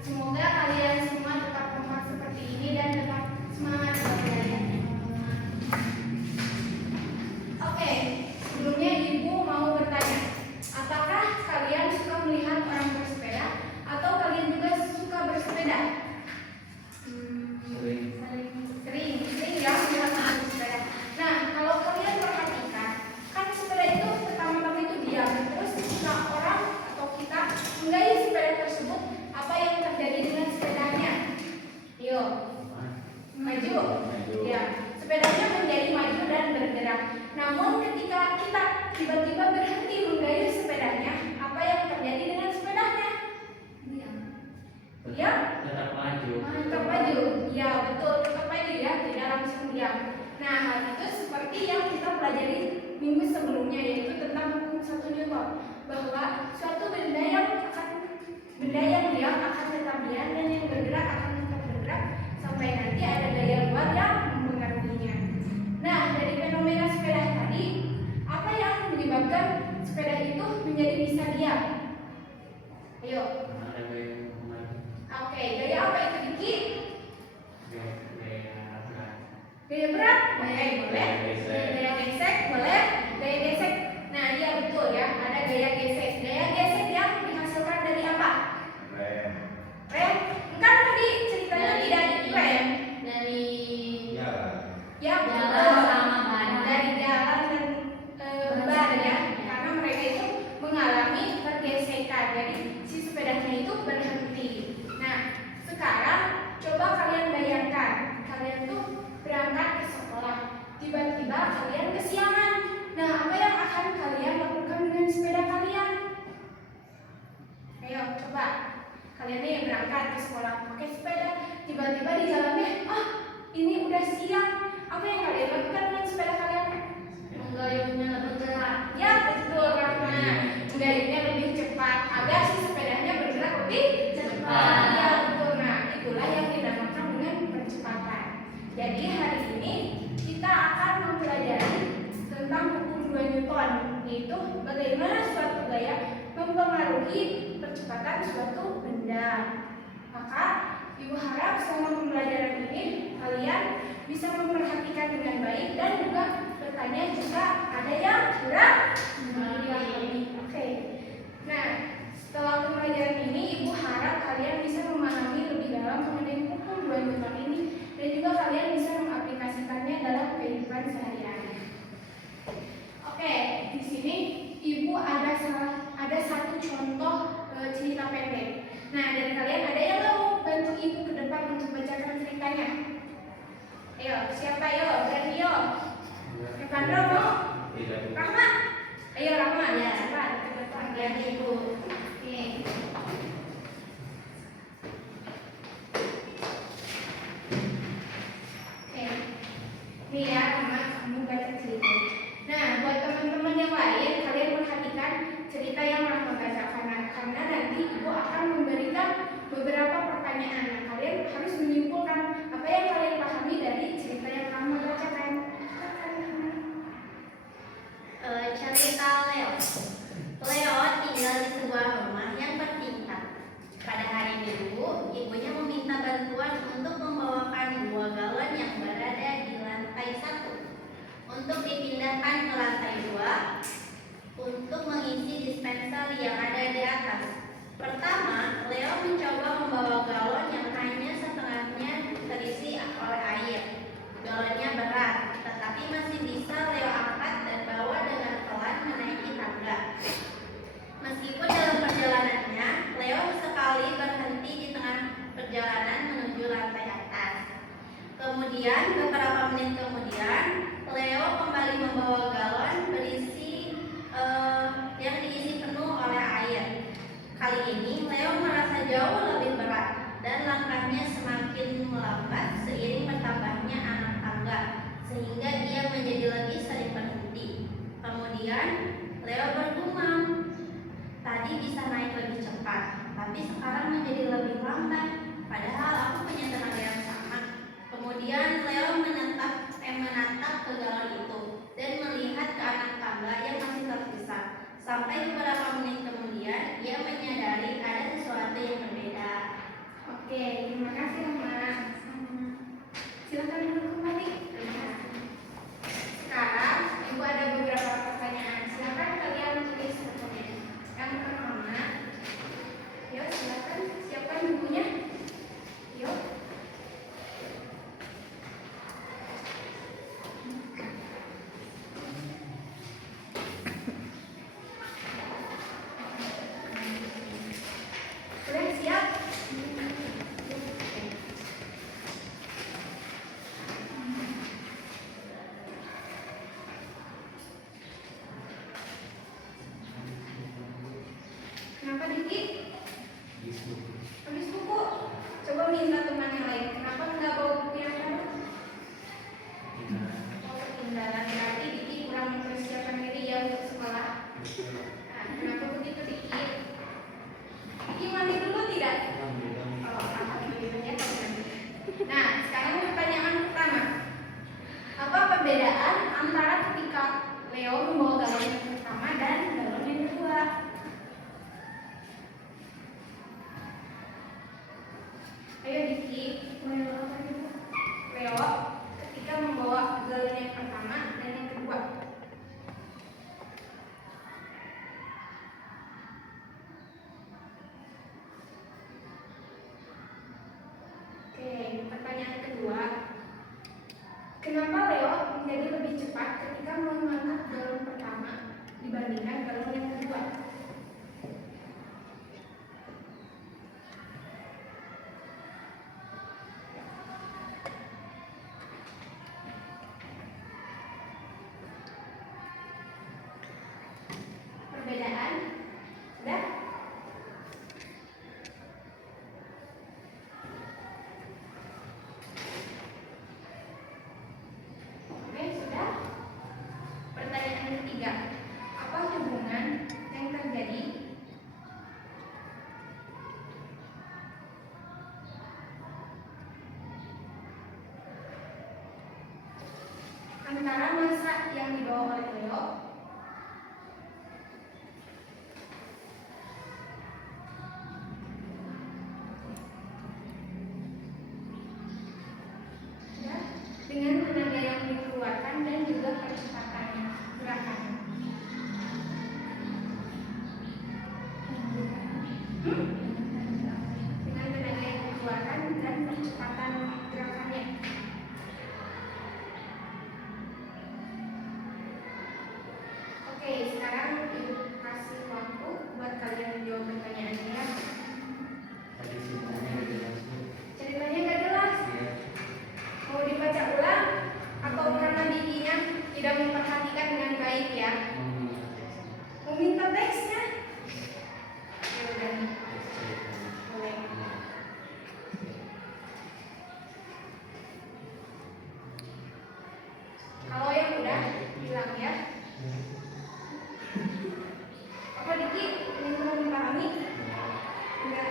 Semoga kalian semua tetap kompak seperti ini dan tetap semangat belajar. Oke, sebelumnya Ibu mau bertanya, apakah kalian suka melihat orang bersepeda atau kalian juga suka bersepeda? Sering ya melihat orang bersepeda. Nah, kalau kalian perhatikan, kan sepeda itu pertama-tama itu diam, terus jika orang atau kita menggayuh sepeda tersebut, apa yang terjadi dengan sepedanya? Yuk, maju. Ya, sepedanya menjadi maju dan bergerak. Namun ketika kita tiba-tiba berhenti menggayuh sepedanya, apa yang terjadi dengan sepedanya? Diam. Tetap maju. Tetap maju. Ya, betul, tetap maju ya, tidak langsung diam. Nah, hal itu seperti yang kita pelajari minggu sebelumnya, yaitu tentang hukum 1 Newton, bahwa suatu benda yang diam akan tetap diam dan yang bergerak akan tetap bergerak sampai nanti ada gaya luar yang mempengaruhinya. Nah, dari fenomena sepeda tadi, apa yang menyebabkan sepeda itu menjadi bisa diam? Ayo. Oke, gaya apa itu Diki? Gaya berat? Boleh. Gaya gesek? Boleh. Gaya gesek? Nah, iya betul ya, ada gaya gesek. Gaya gesek yang dihasilkan dari apa? Rem? Kan tadi ceritanya tidak rem. Dari Ya, jalan sama ban. dari jalan dan ban ya, karena mereka itu mengalami pergesekan, jadi si sepedanya itu berhenti. Nah, sekarang coba kalian bayangkan, kalian tuh berangkat ke sekolah, tiba-tiba kalian kesiangan. Nah, apa yang akan kalian lakukan dengan sepeda kalian? Ayo, coba. Kalian nih berangkat ke sekolah pakai sepeda, tiba-tiba di jalannya, ini udah siang. Apa yang kalian lakukan dengan sepeda kalian? Menggayuhnya lebih cepat. Ya, betul, Rahma. Menggayuhnya lebih cepat agar si sepedanya bergerak lebih cepat. Ya, betul. Nah, itulah yang dinamakan dengan percepatan. Jadi hari ini kita akan mempelajari tentang hukum 2 Newton, yaitu bagaimana suatu gaya mempengaruhi percepatan suatu benda. Maka Ibu harap selama pembelajaran ini kalian bisa memperhatikan dengan baik dan juga bertanya jika ada yang kurang. Oke. Nah, setelah pembelajaran ini Ibu harap kalian bisa memahami lebih dalam mengenai hukum 2 Newton ini dan juga kalian bisa mengaplikasikannya dalam kehidupan sehari-hari. Oke, di sini Ibu ada satu contoh cerita pendek. Nah, dari kalian ada yang mau bantu Ibu ke depan untuk bacakan ceritanya? Ayo, siapa yo? Berani yo? Evandro mau? Rahma? Ayo Rahma, ya, cepat ke depan ya Ibu. Oke. Oke. Nih ya, Rahma, kamu baca cerita. Nah, buat teman-teman yang lain, kalian perhatikan cerita yang Rahma bacakan, karena nanti Ibu akan memberikan beberapa pertanyaan. Nah, kalian harus menyimpulkan apa yang kalian pahami dari cerita yang Rahma bacakan. Cerita Leo. Leo tinggal di sebuah rumah yang bertingkat. Pada hari Minggu, ibunya meminta bantuan untuk membawakan 2 galon yang berada di lantai 1 untuk dipindahkan ke lantai 2 untuk mengisi dispenser yang ada di atas. Pertama, Leo mencoba membawa galon yang hanya setengahnya terisi oleh air. Galonnya berat, tetapi masih bisa Leo angkat dan bawa dengan pelan menaiki tangga. Meskipun dalam perjalanannya, Leo sekali berhenti di tengah perjalanan menuju lantai atas. Kemudian, beberapa menit kemudian, Leo kembali membawa galon yang diisi penuh oleh air. Kali ini, Leo merasa jauh lebih berat dan langkahnya semakin melambat seiring bertambahnya anak tangga, sehingga ia menjadi lebih sering berhenti. Kemudian, Leo bergumam, tadi bisa naik lebih cepat, tapi sekarang menjadi lebih lambat, padahal aku punya tenaga yang sama. Kemudian Leo menatap ke galon itu dan melihat ke anak tangga yang masih tersisa. Sampai beberapa menit kemudian, ia menyadari ada sesuatu yang Nah, sekarang pertanyaan pertama. Apa perbedaan antara ketika Leo membawa galon yang pertama dan galon yang kedua? Ayo Diki, Leo ketika membawa galon yang pertama dan yang kedua. Oke, pertanyaan kedua. Kenapa Leo menjadi lebih cepat ketika mengangkat galon pertama dibandingkan galon yang kedua? Perbedaan? Sudah? Oke, sudah. Pertanyaan ketiga. Apa hubungan yang terjadi antara massa yang dibawa oleh Leo dengan tenaga yang dikeluarkan dan juga percepatan gerakan? Dengan tenaga yang dikeluarkan dan percepatan gerakannya. Oke, sekarang Ibu kasih waktu buat kalian menjawab pertanyaannya ya. Tadi ceritanya udah jelas. Ceritanya nggak jelas. Iya. Mau dibaca ulang atau karena bikinya tidak memperhatikan dengan baik ya? Mau minta teksnya? Ya udah, boleh. Kalau yang udah bilang ya. Apa Diki ini belum dipahami? Enggak.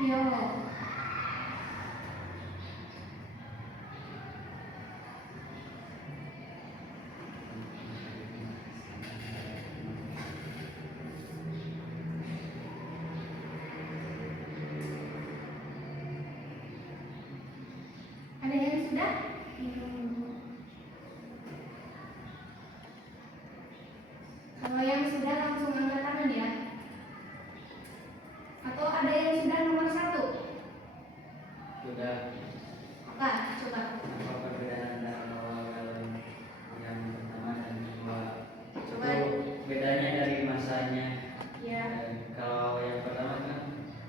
Yo. Ada yang sudah? Kalau yang sudah langsung angkat tangan ya. Atau ada yang sudah nomor 1? Sudah. Apa? Coba. Apa perbedaan antara bawa galon yang pertama dan kedua? Coba. Itu bedanya dari masanya. Ya. Kalau yang pertama kan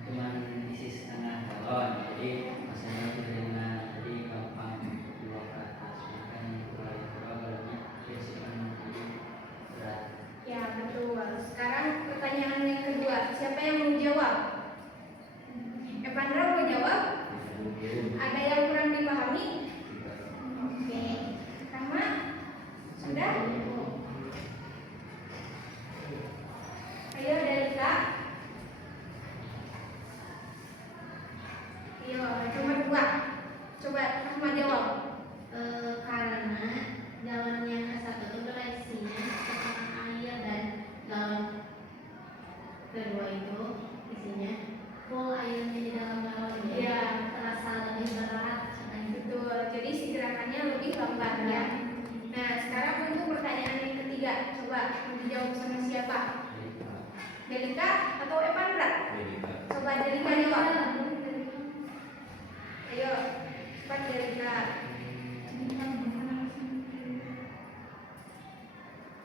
cuma isi setengah galon, jadi masanya itu ringan, jadi gampang dibawa ke atas. Makanya kalau yang kedua galonnya isikan jadi berat. Ya, betul. Sekarang pertanyaan yang kedua. Siapa yang mau jawab? Evandra mau jawab? Ada yang kurang dipahami? Oke. Rama? Sudah? Ayo dari Kak. Ayo, nomor 2. Coba Rahma jawab. Karena galon yang ke-1 itu berisinya setengah air dan galon kedua itu isinya full airnya di dalam galon. Iya. Terasa lebih berat. Betul. Jadi si gerakannya lebih lambat ya. Nah, sekarang untuk pertanyaan yang ketiga. Coba mau dijawab sama siapa? Delika atau Evandra? Coba Delika jawab. Ayo, cepat Delika.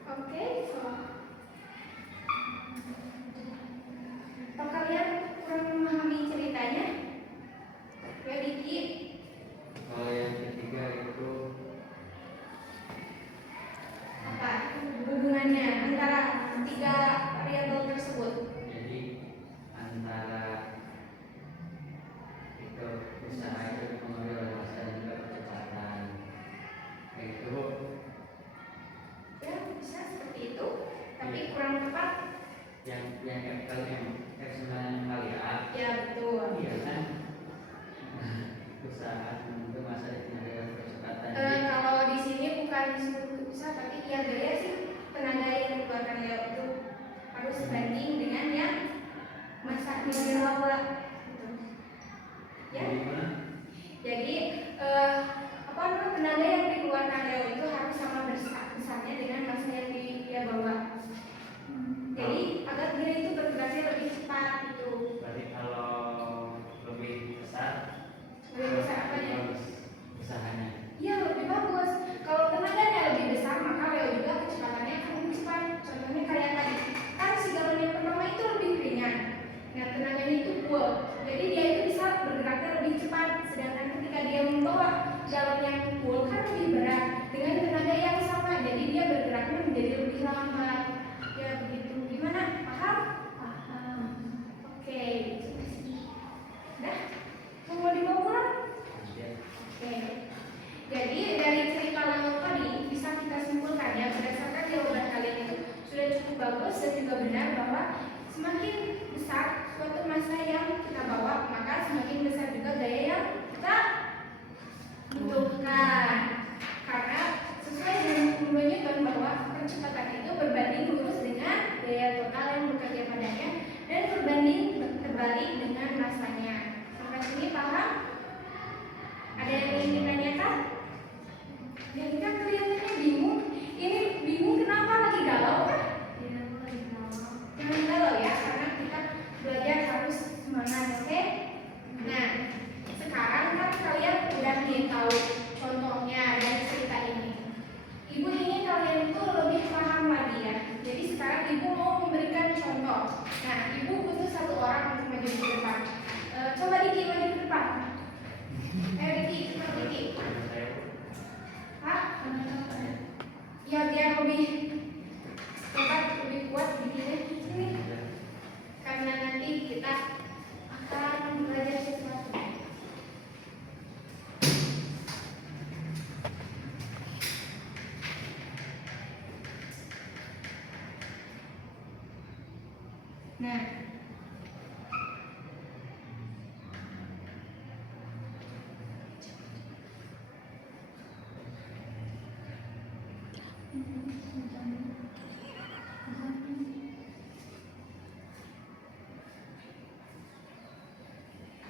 Oke, so. Atau kalian kurang memahami ceritanya? Ya, Diki. Kalau yang ketiga itu Apa hubungannya antara 3 variabel tersebut? jadi antara ngelola gitu. Ya. Jadi mana? Jadi apa namanya tenaga yang dikeluarkan Leo itu harus sama besarnya dengan massa yang dia bawa. Jadi agar dia itu bergeraknya lebih cepat gitu. Berarti kalau lebih besar Apanya? bagus usahanya. Iya lebih bagus. Kalau tenaganya lebih besar maka Leo juga kecepatannya akan lebih cepat. Contohnya kayak tadi, kan si galon yang pertama itu lebih ringan. Nah tenaganya itu full, jadi dia itu bisa bergeraknya lebih cepat. Sedangkan ketika dia membawa galon yang full kan lebih berat dengan tenaga yang sama, jadi dia bergeraknya menjadi lebih lambat. Ya begitu. Gimana? Paham? Paham. Oke. Dah? Mau dibawa pulang? Oke. Jadi dari cerita Leo tadi bisa kita simpulkan ya berdasarkan jawaban kalian itu sudah cukup bagus dan juga benar bahwa semakin besar suatu massa yang kita bawa maka semakin besar juga gaya yang kita butuhkan. Karena sesuai dengan formula Newton bahwa percepatan itu berbanding lurus dengan gaya total yang bekerja padanya dan berbanding terbalik dengan massanya. Sampai sini paham? Ada yang ingin ditanyakan? Ya kita kelihatannya bingung. Ini bingung kenapa lagi galau kan? Iya, lagi galau. Jangan galau ya, karena kita belajar harus semangat, oke? Nah, sekarang kan kalian udah nih tahu contohnya dari cerita ini. Ibu ingin kalian itu lebih paham lagi ya. Jadi sekarang ibu mau memberikan contoh. Nah, ibu butuh satu orang untuk maju ke depan. Coba Diki maju ke depan. Diki, cepat Diki. Hah? Ya biar lebih cepat, lebih kuat Dikinya. Sini. Karena nanti kita akan belajar sesuatu.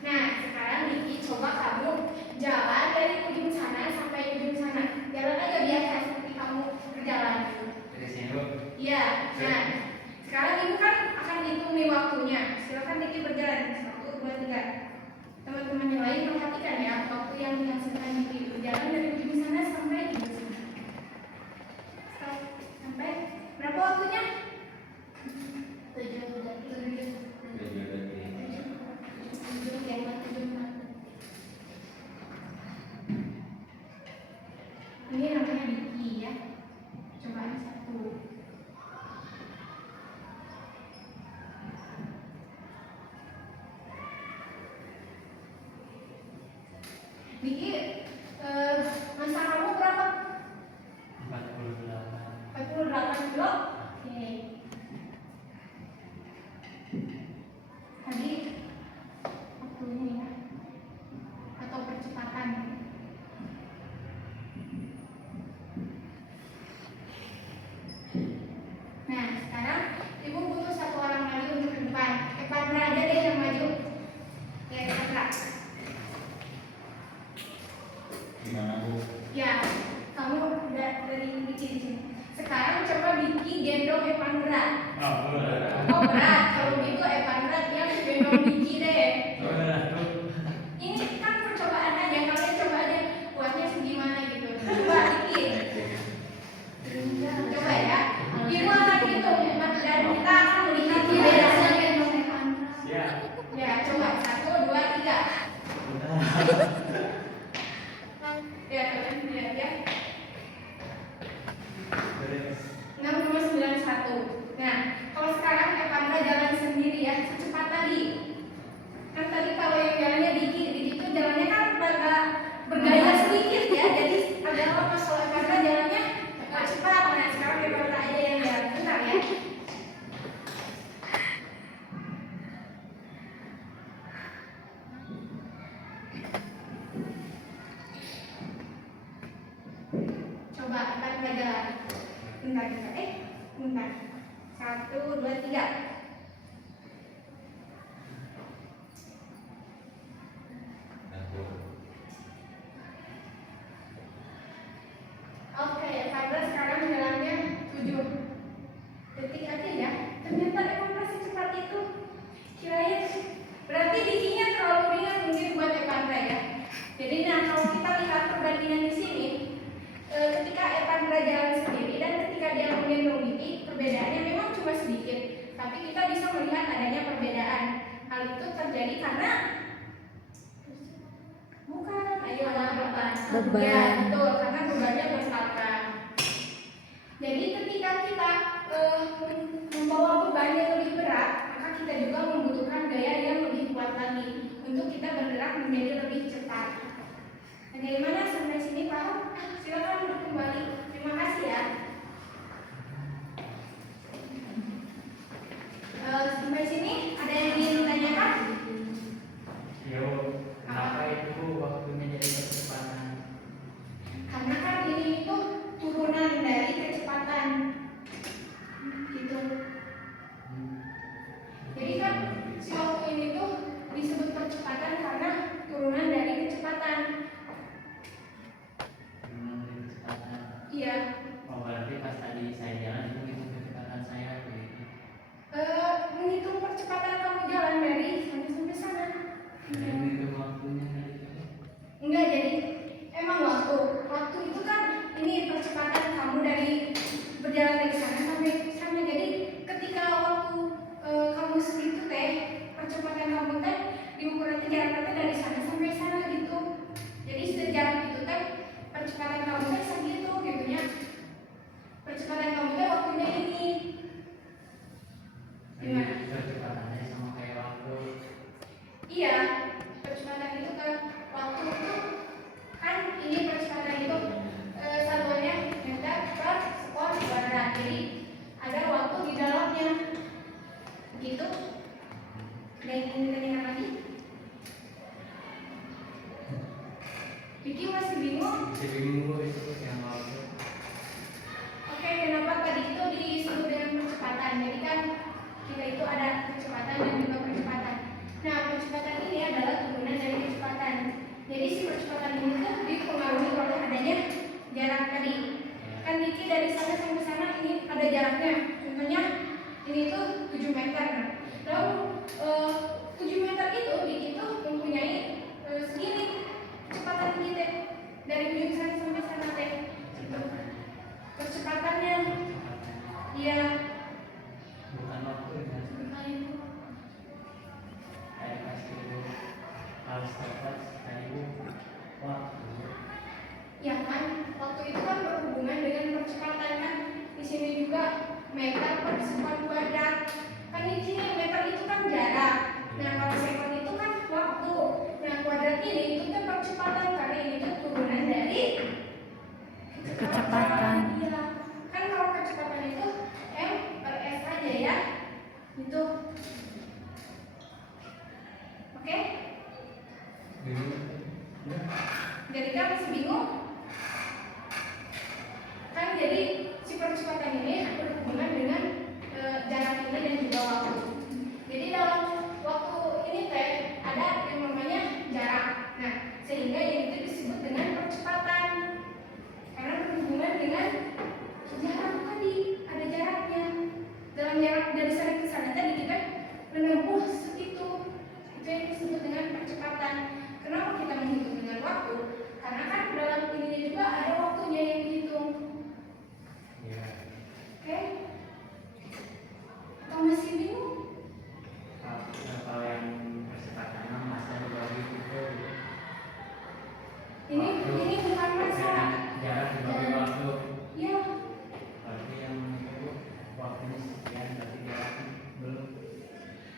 Nah, sekarang Niki coba kamu jalan dari ujung sana sampai ujung sana. Jalan aja biasa seperti kamu berjalan. Dari sini Bu. Iya. Nah, sekarang ibu kan akan hitung nih waktunya. Silakan Niki berjalan 1, 2, 3. Teman-teman yang lain perhatikan ya waktu yang dihasilkan Niki berjalan dari ujung sana sampai ujung sana. Stop. Sampai berapa waktunya? 7 detik. Ini namanya Diki ya. Cobaan 1. Diki, masa kamu berapa? 48. 48 kilo. Oke. Tadi waktunya ya, atau percepatan. Nah, sekarang ibu butuh satu orang lagi untuk ke depan. Epandra aja deh yang maju. Ya, Epandra. Gimana Bu? Ya, kamu udah dari Diki di sini. Sekarang coba Diki gendong Epandra. Oh berat, kalau gitu Epandra dia gendong Diki deh. Ini kan percobaan aja, kalian coba aja kuatnya segimana gitu. Coba Diki. Coba ya. Ibu akan hitung dan kita akan melihat bedanya gendong Epandra. Siap. Ya, coba 1, 2, 3. Ya, kalian lihat ya. 6,91. Nah, kalau sekarang Epandra jalan sendiri ya, secepat tadi. Kan tadi kalau yang jalannya Diki itu jalannya kan agak bergaya sedikit ya, jadi agak lama. Kalau Epandra jalannya agak cepat. Nah, sekarang Epandra aja yang jalan. Bentar ya. Coba Epandra jalan. Bentar. Bentar. 1, 2, 3. karena bukan, ayo Beban. Beban. Ya, betul, karena bebannya bertambah. Jadi ketika kita membawa beban yang lebih berat, maka kita juga membutuhkan gaya yang lebih kuat lagi untuk kita bergerak menjadi lebih cepat. Bagaimana sampai sini paham? Silakan duduk kembali. Terima kasih ya. Sampai sini ada yang ingin ditanyakan? Yo, kenapa itu waktunya jadi percepatan? Karena kan ini itu turunan dari kecepatan, gitu. Jadi kan si waktu ini tuh disebut percepatan karena turunan dari kecepatan. Kecepatan. Iya. Oh, berarti pas tadi saya jalan itu ngitung kecepatan saya begitu. Menghitung percepatan kamu jalan dari sana sampai sana. Jadi ngitung waktunya tadi itu. Enggak, jadi emang waktu itu kan ini percepatan kamu dari berjalan dari sana sampai sana. Jadi ketika waktu kamu segitu teh, percepatan kamu teh diukur nanti jaraknya dari sana sampai sana gitu. Jadi sejarak itu teh percepatan kamu teh segitu gitunya. Percepatan kamu teh waktunya ini. Gimana? Jadi percepatannya sama kayak waktu. Iya, percepatan itu kan waktu itu kan ini percepatan itu satuannya meter per sekon kuadrat. Jadi ada waktu di dalamnya. Gitu. Ada yang ingin ditanyakan lagi? Vicky masih bingung? Masih bingung itu yang waktu. Oke, kenapa tadi itu disebut dengan percepatan? Jadi kan kita itu ada kecepatan dan juga percepatan. Nah, percepatan ini adalah turunan dari kecepatan. Jadi si percepatan ini tuh dipengaruhi oleh adanya jarak tadi. Kan Diki dari sana sampai sana ini ada jaraknya. Contohnya ini tuh 7 meter. Lalu 7 meter itu Diki tuh mempunyai segini kecepatan kita dari ujung sana sampai sana teh. Gitu. Percepatannya, iya. Bukan waktunya. Kayak pas itu harus tepat kayak itu waktu. Ya kan, waktu itu kan berhubungan dengan percepatan kan. Di sini juga meter per sekon kuadrat. Kan di sini meter itu kan jarak. Nah, kalau sekon itu kan waktu. Nah, kuadrat ini itu kan percepatan karena ini tuh turunan dari Kecepatan. Iya. Kan kalau kecepatan itu M per S aja ya. Itu. Oke? Jadi kan masih bingung? Kan jadi si percepatan ini berhubungan dengan jarak ini dan juga waktu. Jadi dalam waktu ini teh ada yang namanya jarak. Nah, sehingga yang itu disebut dengan percepatan karena berhubungan dengan jarak tadi, ada jaraknya. Dalam jarak dari sana ke sana tadi kita menempuh segitu. Itu yang disebut dengan percepatan. Kenapa kita menghitung dengan waktu? Karena kan dalam ininya juga ada waktunya yang dihitung. Ya. Oke? Atau masih bingung? Kalau yang percepatannya masa dibagi gitu. Ini bukan masalah. Jarak dibagi waktu. Ya, Berarti yang itu waktunya sekian, berarti jaraknya belum.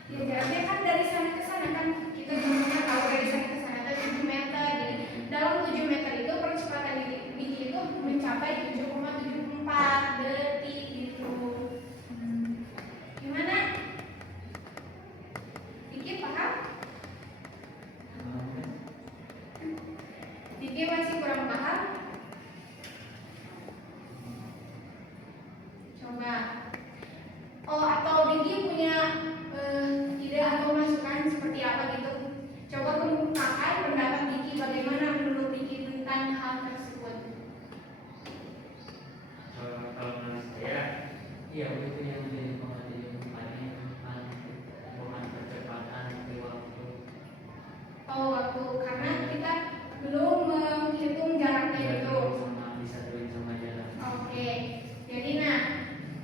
ya jaraknya kan dari sana ke sana kan kita jumlahnya tahu dari sana ke sana itu 7 meter. Jadi dalam 7 meter itu percepatan Diki itu mencapai 7,74 detik gitu. Gimana? Diki paham? Diki masih kurang paham? Coba. Oh, atau Diki punya ide atau masukan seperti apa gitu? Coba kemukakan pendapat Diki, bagaimana menurut Diki tentang hal tersebut? Kalau menurut saya, iya itu yang menjadi pengertian paling bukan percepatan tapi waktu. Oh, waktu karena kita belum menghitung jaraknya itu. Sama disatuin sama jarak. Oke, jadi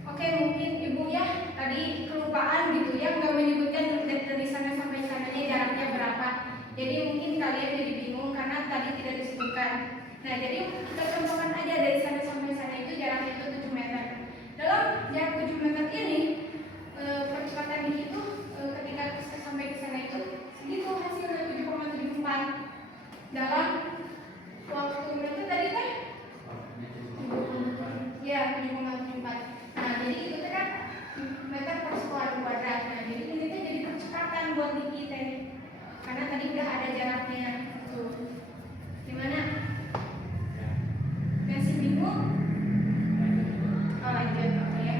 oke mungkin ibu ya tadi kelupaan gitu ya nggak menyebutkan dari sana sampai sananya jaraknya Jadi mungkin kalian jadi bingung karena tadi tidak disebutkan. Nah, jadi kita contohkan aja dari sana sampai sana itu jaraknya itu 7 meter. Dalam jarak 7 meter ini percepatan itu ketika kita sampai ke sana itu segitu hasilnya 7,74 dalam waktu berapa tadi teh? Ya, 7,74. Nah, jadi itu teh kan meter per sekuadra kuadrat. Nah, jadi ini teh jadi percepatan buat Niki teh. Karena tadi udah ada jaraknya tuh. Gimana? Masih bingung? Oh, lanjut, oke ya.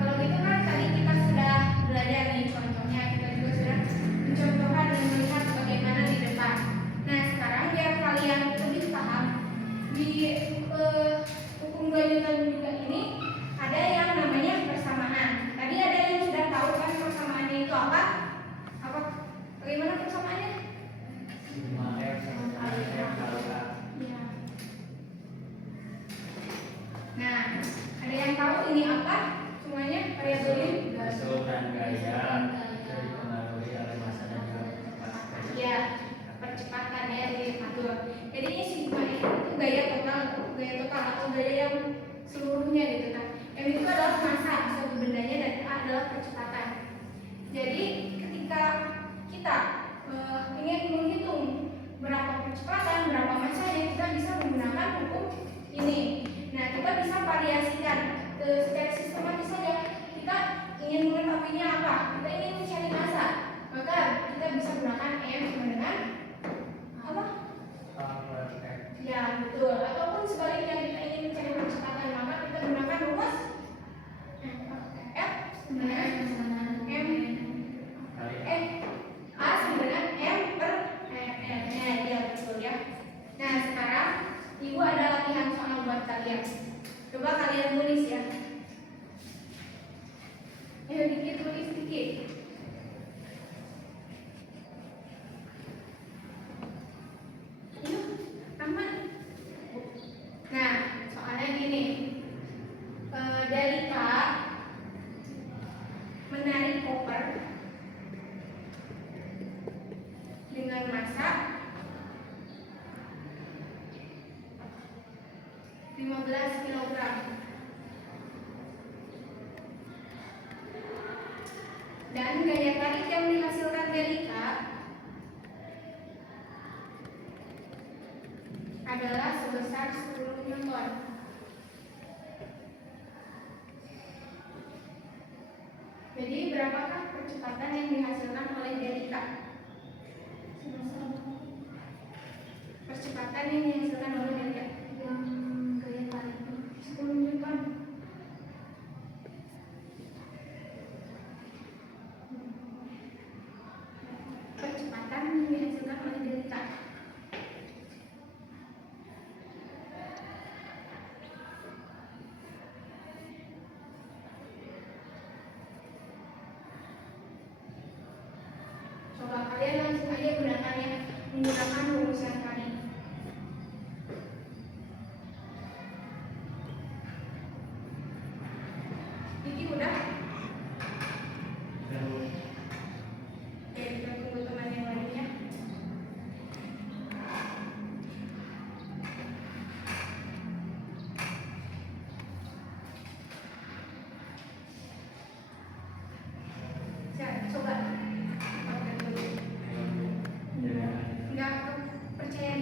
Kalau gitu kan tadi kita sudah belajar nih contohnya, kita juga sudah mencontohkan dan melihat bagaimana di depan. Nah, sekarang biar kalian lebih paham di hukum 2 Newton juga ini ada yang namanya persamaan. Tadi ada yang sudah tahu kan persamaannya itu apa? Apa? Bagaimana persamaannya? Sigma F sama F kali A. Ya. Nah, ada yang tahu ini apa? Semuanya variabelnya? Keseluruhan gaya dipengaruhi oleh masa dan juga kecepatan. Ya, percepatan ya diatur. Jadi ini sigma F itu gaya total atau gaya yang seluruhnya gitu kan. M itu adalah massa suatu bendanya dan A adalah percepatan. Jadi ketika kita ingin menghitung berapa percepatan, berapa massanya, kita bisa menggunakan hukum ini. Nah, kita bisa variasikan secara sistematis saja. Kita ingin mengetahuinya apa? Kita ingin mencari massa, maka kita bisa gunakan M sama dengan apa? Ya, betul. Ataupun sebaliknya kita ingin mencari percepatan, maka kita gunakan rumus F sama dengan M A sama dengan M per M. Ya, betul ya. Nah, sekarang Ibu ada latihan soal buat kalian. Coba kalian tulis ya. Dikit tulis dikit. Yuk, aman. Nah, soalnya gini. Delika menarik koper dengan massa 15 kg. Dan gaya tarik yang dihasilkan Delika adalah sebesar 10 Newton. Jadi berapakah percepatan yang dihasilkan oleh Delika? Percepatan yang dihasilkan oleh Delika yang gaya tarik 10 Newton. Percepatan yang dihasilkan oleh Delika. Coba kalian langsung aja gunakan ya, menggunakan rumus yang tadi. Ini udah? Oke, kita tunggu teman yang lainnya. Coba. Enggak percaya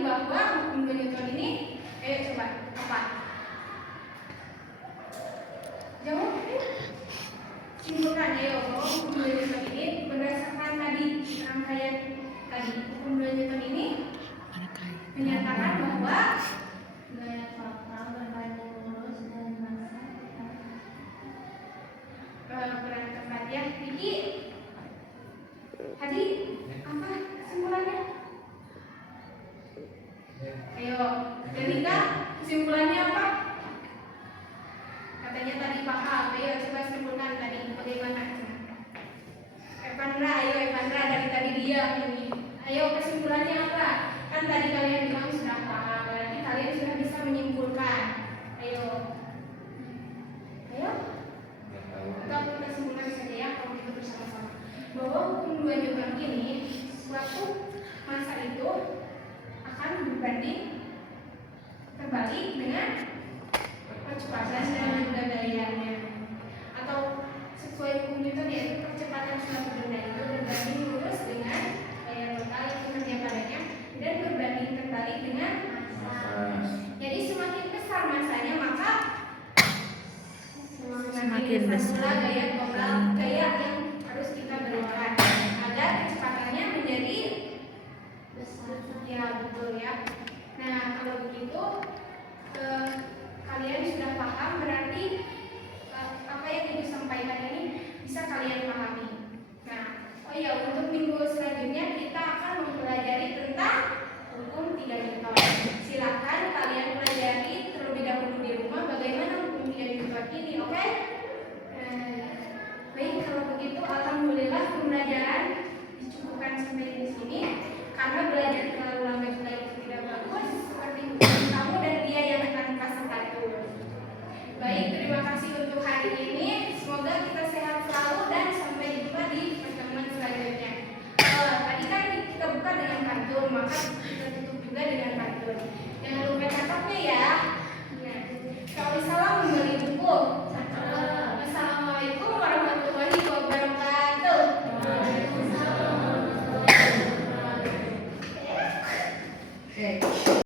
bahwa hukum 2 Newton ini, ayo coba apa? Jawab yuk. Simpulkan ayo bahwa hukum 2 Newton ini berdasarkan tadi rangkaian tadi. Hukum 2 Newton ini menyatakan bahwa Gaya papa berbanding lurus dan massa peran tempat ya. Jadi tadi apa kesimpulannya? Ayo, Danika, kesimpulannya apa? Katanya tadi paham. Ayo coba simpulkan tadi bagaimana? Evandra, ayo Evandra dari tadi diam ini. Ayo kesimpulannya apa? Kan tadi kalian bilang sudah paham, berarti kalian sudah bisa menyimpulkan. Ayo. Ayo. Atau kita simpulkan saja ya kalau kita bersama-sama. Bahwa hukum 2 Newton ini suatu massa itu akan berbanding terbalik dengan percepatan dan juga gayanya. Atau sesuai hukum Newton yaitu percepatan suatu benda itu berbanding lurus dengan gaya total yang bekerja padanya dan berbanding terbalik dengan massa. Jadi semakin besar massanya maka semakin besar pula gaya total gaya yang harus kita berikan agar kecepatannya menjadi besar. ya betul ya. Nah kalau begitu kalian sudah paham berarti apa yang ibu sampaikan ini bisa kalian pahami. Nah oh iya untuk minggu selanjutnya kita akan mempelajari tentang hukum 3 Newton. Silakan kalian pelajari terlebih dahulu di rumah bagaimana hukum 3 Newton ini, oke? Baik kalau begitu alhamdulillah pembelajaran dicukupkan sampai di sini karena belajar